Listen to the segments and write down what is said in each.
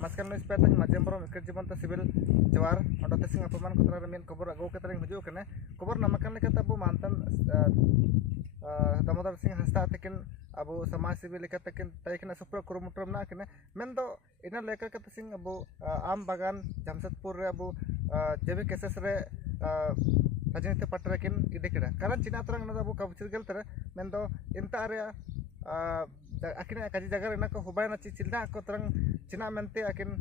maskan nis petang majam bro kerjaan sibil jawar atau testing apaman kotoran min kubur ago ketering hujuk kene kubur namakan kata abu mantan Damodar Singh Hasta tekin abu समाज civil लेकर tekin तयकिन super कुरुमुट्रम ना कने main तो इना लेकर कत Singh abu आम बागान जमशेदपुर रे abu जेबी केसेस रे राजनीति पट्टरे किन इदे किड़ा कारण चिना तरंग ना abu कबचिर गेल तरे मेन तो इंता रे akhirnya kaji jagar ina ko hubay na cicilna ko terang cina mente akin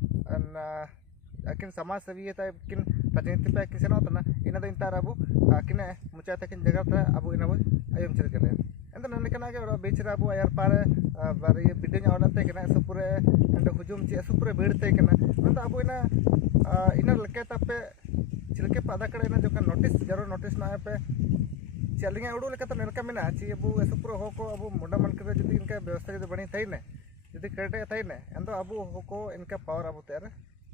sama sevi eta akin rajniti pe akin sena otna ina do intar abu akhirnya mucha takin jagar ta abu ina bo ayam cirgale enda nane kana ge ora bechira abu ayar pare bari bidenya ona te kana supure enda hujum ci supure beedte kana enda abu ina leke tape cilke pada kada ina jokan notice jaro notice na pe चलिंग उड़ू लेकर नेलका मेना ची अब सुपुर होको अब मुंडा मन कर जदि इनका व्यवस्था जदि बनी थई ने जदि करेक्ट थई ने एंदो अब होको इनका पावर अब तेर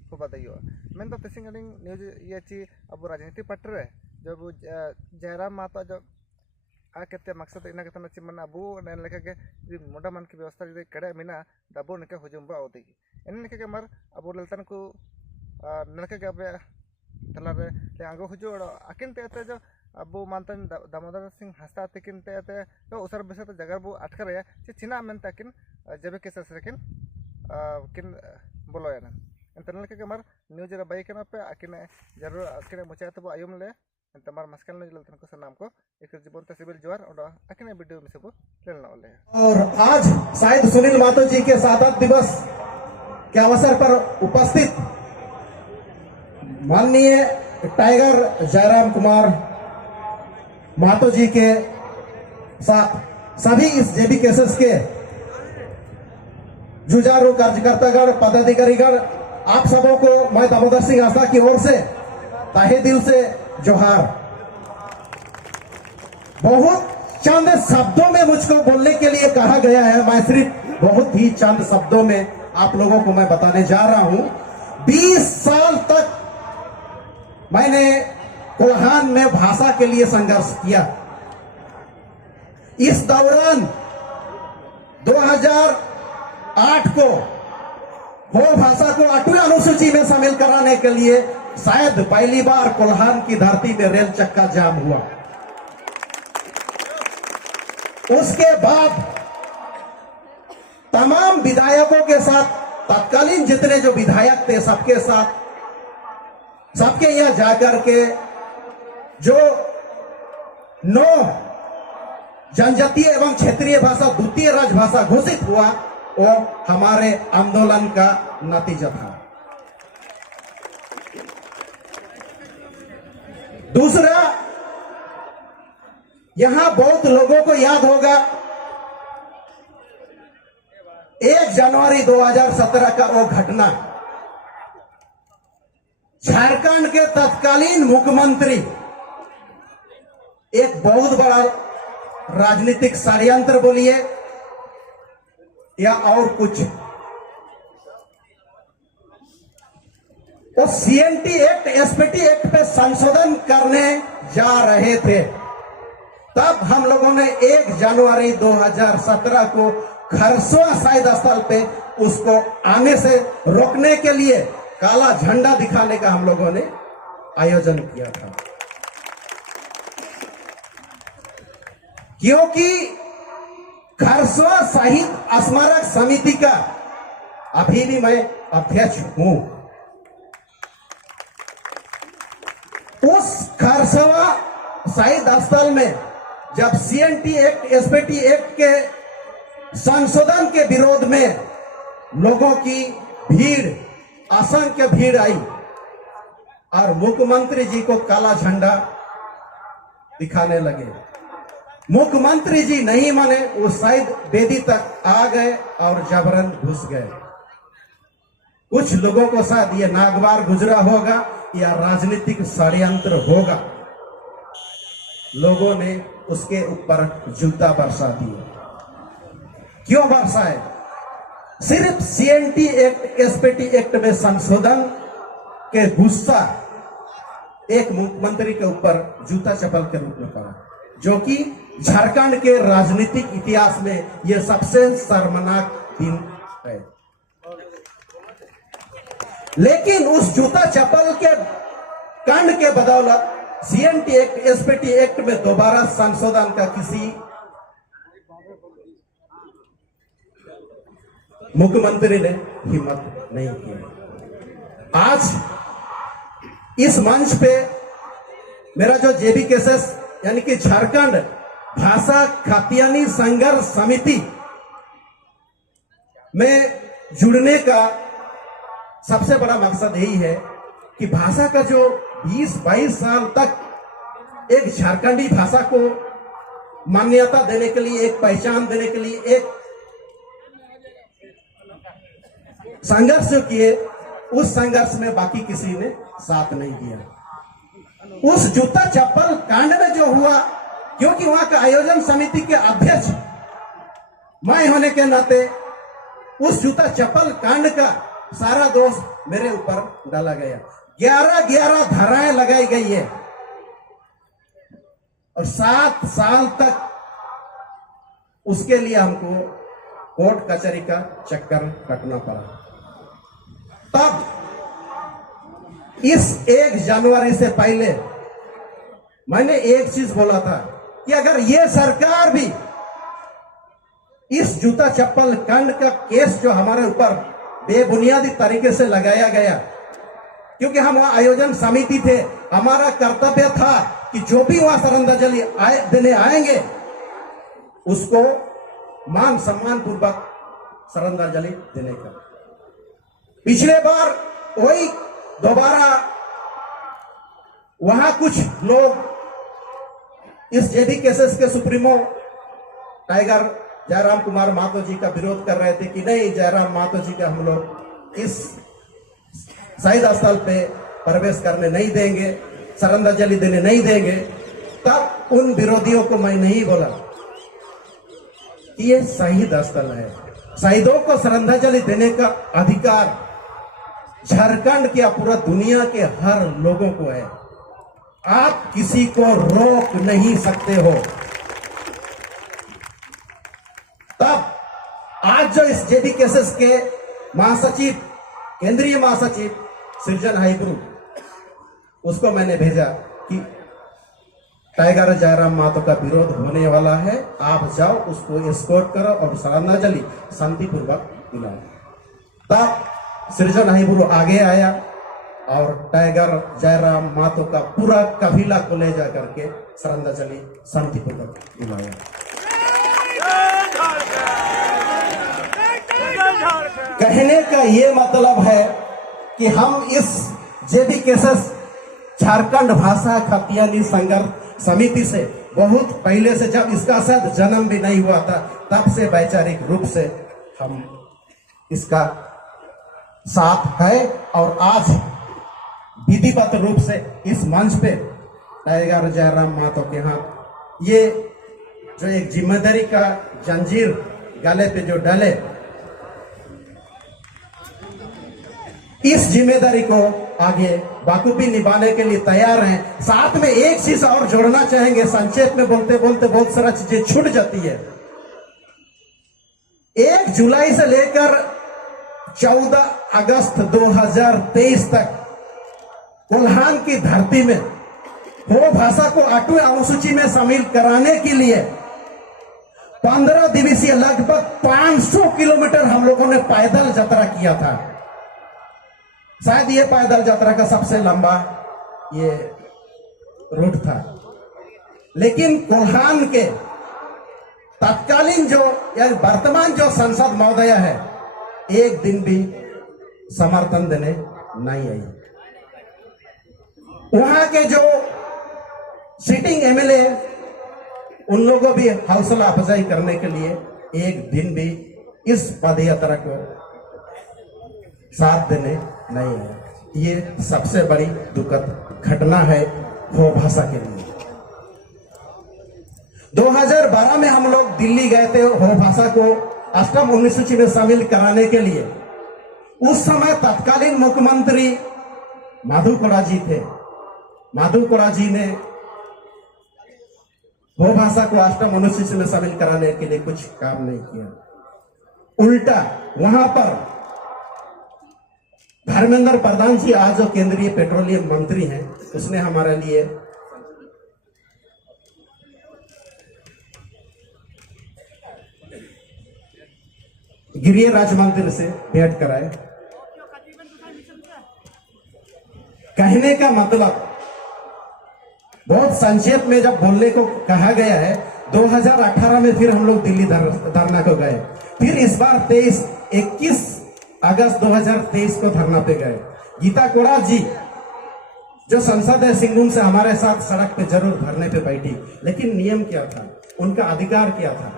को बदाइयो मेन तो तेसिंग न्यूज ये ची अब राजनीति पट्टरे जब जयराम माता जो आ केते मकसद इना केतना ची मन अब नेन लेका के मुंडा मन की व्यवस्था जदि कड़े मेना दबो नेके हुजुम बा ओदी इन लेका के मर अब ललतन को नेलका के अब तला रे आंगो हुजो अकिन ते जो अबू मानतन दामोदर सिंह हस्ता तकिन ते तो उसर बसे तो जगह बु अटकर है चिना मन तकिन जबे केसेस रेकिन किन बोलो याना इंटरनल के कमर न्यूज रे बाई केना पे अकिन जरूर अकिन मुचा तो आयुम ले तमार मस्कल ने जलतन को नाम को एक जीवन ते सिविल जवार और अकिन वीडियो में से लेना वाले और आज शायद सुनील मातो जी के सादत दिवस के अवसर पर उपस्थित माननीय टाइगर जयराम कुमार मातो जी के साथ सभी इस जेबी केसेस के जुझारू कार्यकर्तागण पदाधिकारीगण आप सबों को मैं दामोदर सिंह हस्ता की ओर से तहे दिल से जोहार। बहुत चंद शब्दों में मुझको बोलने के लिए कहा गया है, मैं सिर्फ बहुत ही चंद शब्दों में आप लोगों को मैं बताने जा रहा हूं। 20 साल तक मैंने कोल्हान में भाषा के लिए संघर्ष किया। इस दौरान 2008 को वो भाषा को 8वीं अनुसूची में शामिल कराने के लिए शायद पहली बार कोल्हान की धरती में रेल चक्का जाम हुआ। उसके बाद तमाम विधायकों के साथ, तत्कालीन जितने जो विधायक थे सबके साथ, सबके यहां जाकर के जो 9 जनजातीय एवं क्षेत्रीय भाषा द्वितीय राजभाषा घोषित हुआ, वो हमारे आंदोलन का नतीजा था। दूसरा, यहां बहुत लोगों को याद होगा 1 जनवरी 2017 का वो घटना, झारखंड के तत्कालीन मुख्यमंत्री एक बहुत बड़ा राजनीतिक षड्यंत्र बोलिए या और कुछ, तो सीएनटी एक्ट, एसपीटी एक्ट पे संशोधन करने जा रहे थे। तब हम लोगों ने 1 जनवरी 2017 को खरसुआ शहीद स्थल पे उसको आने से रोकने के लिए काला झंडा दिखाने का हम लोगों ने आयोजन किया था, क्योंकि खरसुआ शहीद स्मारक समिति का अभी भी मैं अध्यक्ष हूं। उस खरसुआ शहीद स्थल में जब सीएनटी एक्ट, एसपीटी एक्ट के संशोधन के विरोध में लोगों की भीड़, असंख्य भीड़ आई और मुख्यमंत्री जी को काला झंडा दिखाने लगे। मुख्यमंत्री जी नहीं माने, वो शायद बेदी तक आ गए और जबरन घुस गए। कुछ लोगों को शायद ये नागवार गुजरा होगा या राजनीतिक षड्यंत्र होगा, लोगों ने उसके ऊपर जूता बरसा दिए। क्यों बरसाए? सिर्फ सीएनटी एक्ट, एसपीटी एक्ट में संशोधन के गुस्सा एक मुख्यमंत्री के ऊपर जूता चप्पल के रूप में पड़ा, जो कि झारखंड के राजनीतिक इतिहास में यह सबसे शर्मनाक दिन है। लेकिन उस जूता चप्पल के कांड के बदौलत सीएनटी एक्ट, एसपीटी एक्ट में दोबारा संशोधन का किसी मुख्यमंत्री ने हिम्मत नहीं की। आज इस मंच पे मेरा जो जेबी केसेस यानी कि झारखंड भाषा खातियानी संघर्ष समिति में जुड़ने का सबसे बड़ा मकसद यही है कि भाषा का जो 20-22 साल तक एक झारखंडी भाषा को मान्यता देने के लिए, एक पहचान देने के लिए एक संघर्ष जो किए, उस संघर्ष में बाकी किसी ने साथ नहीं दिया। उस जूता चप्पल कांड में जो हुआ, क्योंकि वहां का आयोजन समिति के अध्यक्ष मैं होने के नाते उस जूता चप्पल कांड का सारा दोष मेरे ऊपर डाला गया। 11 धाराएं लगाई गई है और 7 साल तक उसके लिए हमको कोर्ट कचहरी का चक्कर कटना पड़ा। तब इस 1 जनवरी से पहले मैंने एक चीज बोला था कि अगर ये सरकार भी इस जूता चप्पल कांड का केस जो हमारे ऊपर बेबुनियादी तरीके से लगाया गया, क्योंकि हम वहां आयोजन समिति थे, हमारा कर्तव्य था कि जो भी वहां श्रद्धांजलि देने आएंगे उसको मान सम्मान पूर्वक श्रद्धांजलि देने का। पिछले बार वही दोबारा वहां कुछ लोग इस जेडी केसेस के सुप्रीमो टाइगर जयराम कुमार महतो जी का विरोध कर रहे थे कि नहीं, जयराम महतो जी का हम लोग इस शहीद स्थल पे प्रवेश करने नहीं देंगे, श्रद्धांजलि देने नहीं देंगे। तब उन विरोधियों को मैं नहीं बोला कि ये शहीद स्थल है, शहीदों को श्रद्धांजलि देने का अधिकार झारखंड के पूरा दुनिया के हर लोगों को है। आप किसी को रोक नहीं सकते हो। तब आज जो इस जेडी केसेस के महासचिव, केंद्रीय महासचिव सृजन हाइब्रू, उसको मैंने भेजा कि टाइगर जयराम महतो का विरोध होने वाला है, आप जाओ उसको एस्कॉर्ट करो और श्रद्धांजलि शांतिपूर्वक दिलाओ। तब सृजन हाइब्रू आगे आया और टाइगर जयराम महतो का पूरा कबीला को ले जा करके श्रद्धांजलि शांतिपूर्वक दिलाया। कहने का ये मतलब है कि हम इस जेडी केसेस झारखंड भाषा खातियानी संघर्ष समिति से बहुत पहले से, जब इसका शायद जन्म भी नहीं हुआ था, तब से वैचारिक रूप से हम इसका साथ है और आज विधिवत रूप से इस मंच पे टाइगर जयराम महतो के हाथ ये जो एक जिम्मेदारी का जंजीर गले पे जो डाले, इस जिम्मेदारी को आगे बाखूबी निभाने के लिए तैयार हैं। साथ में एक चीज और जोड़ना चाहेंगे, संक्षेप में बोलते बोलते बहुत सारा चीजें छूट जाती है। 1 जुलाई से लेकर 14 अगस्त 2023 तक कोल्हान की धरती में हो भाषा को 8वें अनुसूची में शामिल कराने के लिए 15 दिवसीय लगभग 500 किलोमीटर हम लोगों ने पैदल यात्रा किया था। शायद ये पैदल यात्रा का सबसे लंबा ये रूट था। लेकिन कोल्हान के तत्कालीन जो या वर्तमान जो सांसद महोदय है, एक दिन भी समर्थन देने नहीं आई। वहां के जो सिटिंग एमएलए, उन लोगों भी हौसला अफजाई करने के लिए एक दिन भी इस पदयात्रा को साथ देने नहीं है। ये सबसे बड़ी दुखद घटना है हो भाषा के लिए। 2012 में हम लोग दिल्ली गए थे हो भाषा को 8वीं अनुसूची में शामिल कराने के लिए। उस समय तत्कालीन मुख्यमंत्री माधव कोड़ा जी थे। माधव कोड़ा जी ने हो भाषा को 8वीं अनुसूची में शामिल कराने के लिए कुछ काम नहीं किया। उल्टा वहां पर धर्मेंद्र प्रधान जी आज जो केंद्रीय पेट्रोलियम मंत्री हैं, उसने हमारे लिए गिरिराज मंदिर से भेंट कराए। कहने का मतलब बहुत संक्षेप में जब बोलने को कहा गया है, 2018 में फिर हम लोग दिल्ली धरना को गए, फिर इस बार 21 अगस्त 2023 को धरना पे गए। गीता कोड़ा जी जो संसद है सिंगुम से हमारे साथ सड़क पे जरूर धरने पे बैठी, लेकिन नियम क्या था, उनका अधिकार क्या था,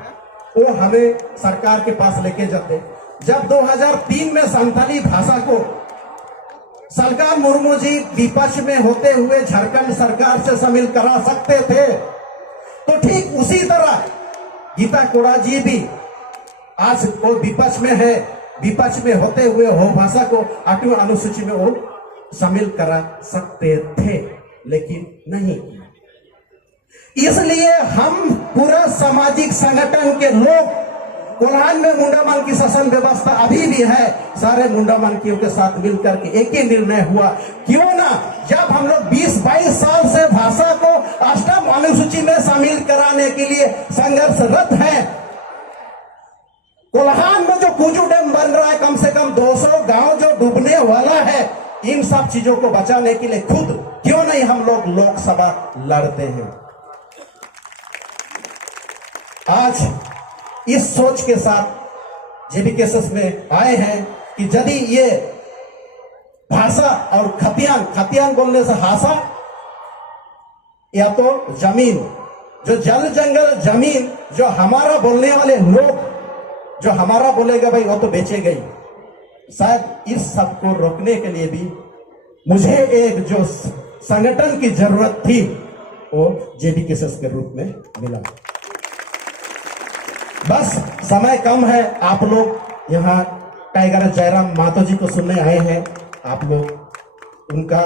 वो हमें सरकार के पास लेके जाते। जब 2003 में संथाली भाषा को सरकार मुर्मू जी विपक्ष में होते हुए झारखंड सरकार से शामिल करा सकते थे, तो ठीक उसी तरह गीता कोड़ा जी भी आज वो विपक्ष में है, विपक्ष में होते हुए हो भाषा को 8वीं अनुसूची में वो शामिल करा सकते थे, लेकिन नहीं। इसलिए हम पूरा सामाजिक संगठन के लोग कोल्हान में मुंडा मान की शासन व्यवस्था अभी भी है, सारे मुंडा मानकियों के साथ मिलकर के एक ही निर्णय हुआ, क्यों ना जब हम लोग 20-22 साल से भाषा को 8वीं अनुसूची में शामिल कराने के लिए संघर्षरत हैं। कोल्हान में जो कुजू डैम बन रहा है, कम से कम 200 गांव जो डूबने वाला है, इन सब चीजों को बचाने के लिए खुद क्यों नहीं हम लोग लोकसभा लड़ते हैं। आज इस सोच के साथ जेबीकेएसएस में आए हैं कि यदि ये भाषा और खतियान बोलने से भाषा या तो जमीन, जो जल जंगल जमीन जो हमारा बोलने वाले लोग जो हमारा बोलेगा भाई वो तो बेचे गई। शायद इस सब को रोकने के लिए भी मुझे एक जो संगठन की जरूरत थी वो जेबीकेएसएस के रूप में मिला। बस समय कम है, आप लोग यहाँ टाइगर जयराम मातो जी को सुनने आए हैं, आप लोग उनका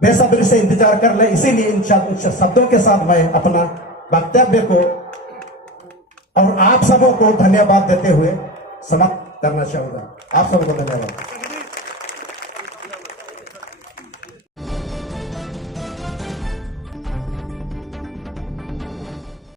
बेसब्री से इंतजार कर ले, इसीलिए इन शब्दों के साथ मैं अपना वक्तव्य को और आप सबों को धन्यवाद देते हुए समाप्त करना चाहूंगा। आप सबको धन्यवाद।